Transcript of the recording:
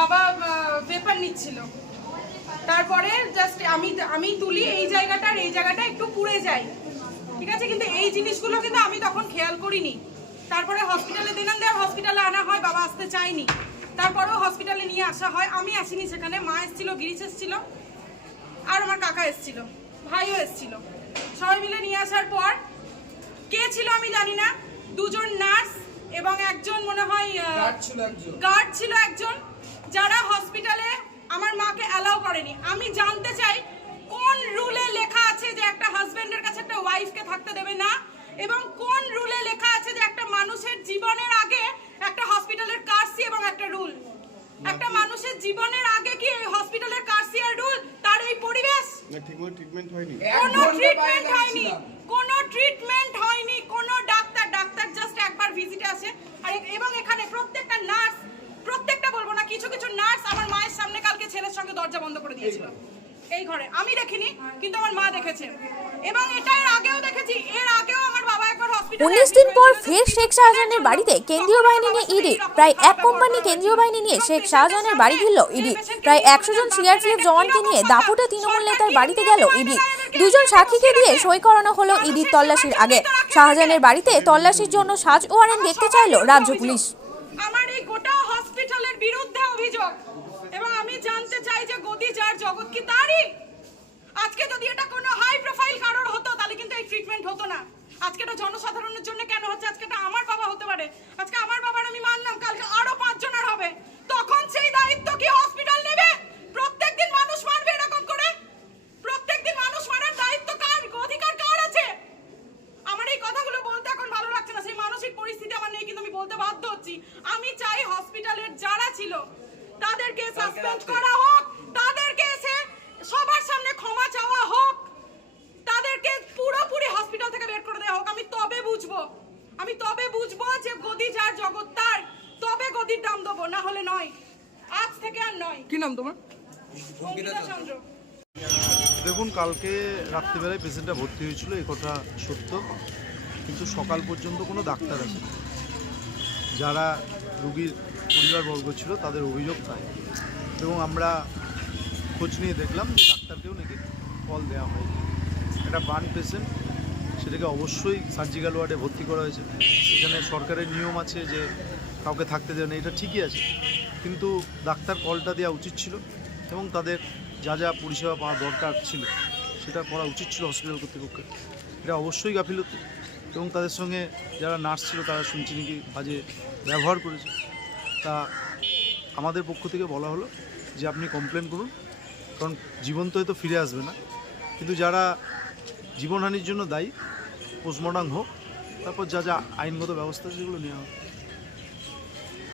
বাবা পেপার নিচ্ছিল। তারপরে জাস্ট আমি আমি তুলি এই জায়গাটা আর এই জায়গাটা একটু পুড়ে যায়। ঠিক আছে? কিন্তু এই জিনিসগুলো কিন্তু আমি তখন খেয়াল করিনি। তারপরে হসপিটালে দিলাম দেওয়ার হসপিটালে আনা হয় বাবা আসতে চায়নি। তারপরেও হসপিটালে নিয়ে আসা হয়। আমি আসিনি সেখানে মা এসেছিল গিরিশ এসেছিল আর আমার কাকা এসেছিল ভাইও এসেছিল। সবাই মিলে নিয়ে আসার পর কে ছিল আমি জানি না। দুজন নার্স এবং একজন মনে হয় গার্ড ছিল একজন গার্ড ছিল একজন যারা হসপিটালে আমার মাকে অ্যালাউ করেনি। আমি জানতে চাই কোন রুলে লেখা আছে যে একটা হাজবেন্ডের কাছে একটা ওয়াইফকে থাকতে দেবে না? এবং কোন রুলে লেখা আছে যে একটা মানুষের জীবনের আগে একটা হসপিটালের কার্সি এবং একটা রুল? একটা মানুষের জীবনের আগে কি এই হসপিটালের কার্সি আর রুল? তার এই পরিবেশ? না ঠিকমতো ট্রিটমেন্ট হয়নি। কোনো ট্রিটমেন্ট হয়নি। কোনো ট্রিটমেন্ট হয়নি। কোনো ডাক্তার ডাক্তার জাস্ট একবার ভিজিটে আসে। আর এবং এখানে প্রত্যেকটা নার্স প্রত্যেকটা বলব না কিছু কিছু নার্স আমার ছেলের সঙ্গে দরজা বন্ধ করে দিয়েছিল এই ঘরে আমি দেখিনি কিন্তু আমার মা দেখেছে এবং এটা এর আগেও দেখেছি এর আগেও আমার বাবা একবার হসপিটালে উনিশ দিন পর ফের শেখ শাহজাহানের বাড়িতে কেন্দ্রীয় বাহিনী নিয়ে ইডি প্রায় এক কোম্পানি কেন্দ্রীয় বাহিনী নিয়ে শেখ শাহজাহানের বাড়ি ঘিরল ইডি প্রায় একশো জন সিআরপিএফ জওয়ানকে নিয়ে দাপুটে তৃণমূল নেতার বাড়িতে গেল ইডি দুজন সাক্ষীকে দিয়ে সই করানো হলো ইডির তল্লাশির আগে শাহজাহানের বাড়িতে তল্লাশির জন্য সাজ ওয়ারেন্ট দেখতে চাইল রাজ্য পুলিশ আমার এই গোটা হসপিটালের বিরুদ্ধে অভিযোগ এবং জানতে চাই যে গদি যার জগৎ কি তারই? আজকে যদি এটা কোনো হাই প্রোফাইল কারোর হতো, তাহলে কিন্তু এই ট্রিটমেন্ট হতো না। আজকে এটা জনসাধারণের জন্য কেন হচ্ছে? আজকে এটা আমার বাবা হতে পারে। আজকে আমার বাবার আমি মানলাম, কালকে আরও পাঁচজনের হবে। তখন সেই দায়িত্ব কি হসপিটাল নেবে? প্রত্যেকদিন মানুষ মারবে এরকম করে? প্রত্যেকদিন মানুষ মারার দায়িত্ব কার? অধিকার কার আছে? আমার এই কথাগুলো বলতে এখন ভালো লাগছে না। সেই মানসিক পরিস্থিতি আমার নেই, কিন্তু আমি বলতে বাধ্য হচ্ছি। আমি চাই হসপিটালের যারা ছিল তাদেরকে সাসপেন্ড করা হোক তাদেরকে এসে সবার সামনে ক্ষমা চাওয়া হোক তাদেরকে পুরোপুরি হসপিটাল থেকে বের করে দেওয়া হোক আমি তবে বুঝব। আমি তবে বুঝব যে গদি যার জগৎ তার তবে গদির দাম দেবো না হলে নয়। আজ থেকে আর নয়। কি নাম তোমার? অঙ্কিতা চন্দ্র। দেখুন কালকে রাত্রিবেলায় পেশেন্টটা ভর্তি হয়েছিল এই কথা সত্য। কিন্তু সকাল পর্যন্ত কোনো ডাক্তার আসেনি। যারা রুগীর পরিবারবর্গ ছিল, তাদের অভিযোগ তাই এবং আমরা খোঁজ নিয়ে দেখলাম যে ডাক্তারকেও নাকি কল দেওয়া হয়নি। একটা বার্ন পেশেন্ট, সেটাকে অবশ্যই সার্জিক্যাল ওয়ার্ডে ভর্তি করা হয়েছে। সেখানে সরকারের নিয়ম আছে যে কাউকে থাকতে দেবে না এটা ঠিকই আছে। কিন্তু ডাক্তার কলটা দেওয়া উচিত ছিল এবং তাদের যা যা পরিষেবা পাওয়া দরকার ছিল, সেটা করা উচিত ছিল হসপিটাল কর্তৃপক্ষের। এটা অবশ্যই গাফিলতি। এবং তাদের সঙ্গে যারা নার্স ছিল, তারা শুনছি নাকি বাজে ব্যবহার করেছে। তা আমাদের পক্ষ থেকে বলা হলো যে আপনি কমপ্লেন করুন, কারণ জীবন তো হয়তো ফিরে আসবে না। কিন্তু যারা জীবনহানির জন্য দায়ী পোস্টমর্টম হোক, তারপর যা যা আইনগত ব্যবস্থা সেগুলো নেওয়া হোক।